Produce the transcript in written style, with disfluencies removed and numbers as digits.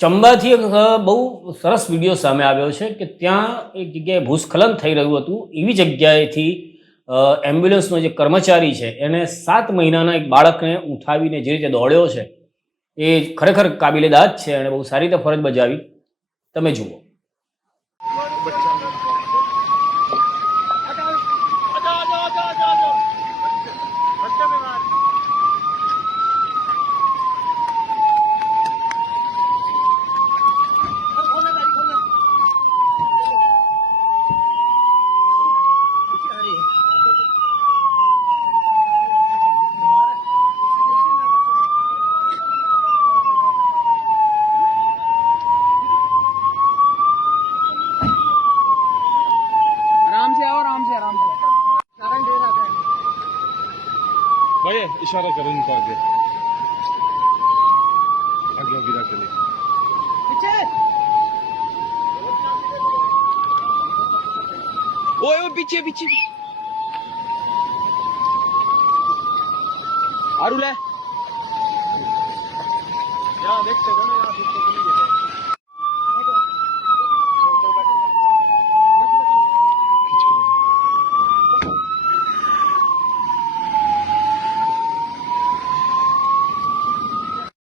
ચંબાથી એક બહુ સરસ વિડીયો સામે આવ્યો છે કે ત્યાં એક જગ્યાએ ભૂસ્ખલન થઈ રહ્યું હતું. એવી જગ્યાએથી એમ્બ્યુલન્સનો જે કર્મચારી છે એને 7 મહિનાના એક બાળકને ઉઠાવીને જે રીતે દોડ્યો છે એ ખરેખર કાબિલે દાદ છે. એણે બહુ સારી રીતે ફરજ બજાવી. તમે જુઓ. आराम से आओ, आराम से, आराम से। भाई इशारा करो इनको आगे आगे गिरा के ले ओए ओए पीछे पीछे आरू ले यहाँ देखते हैं ना, यहाँ देखते हैं।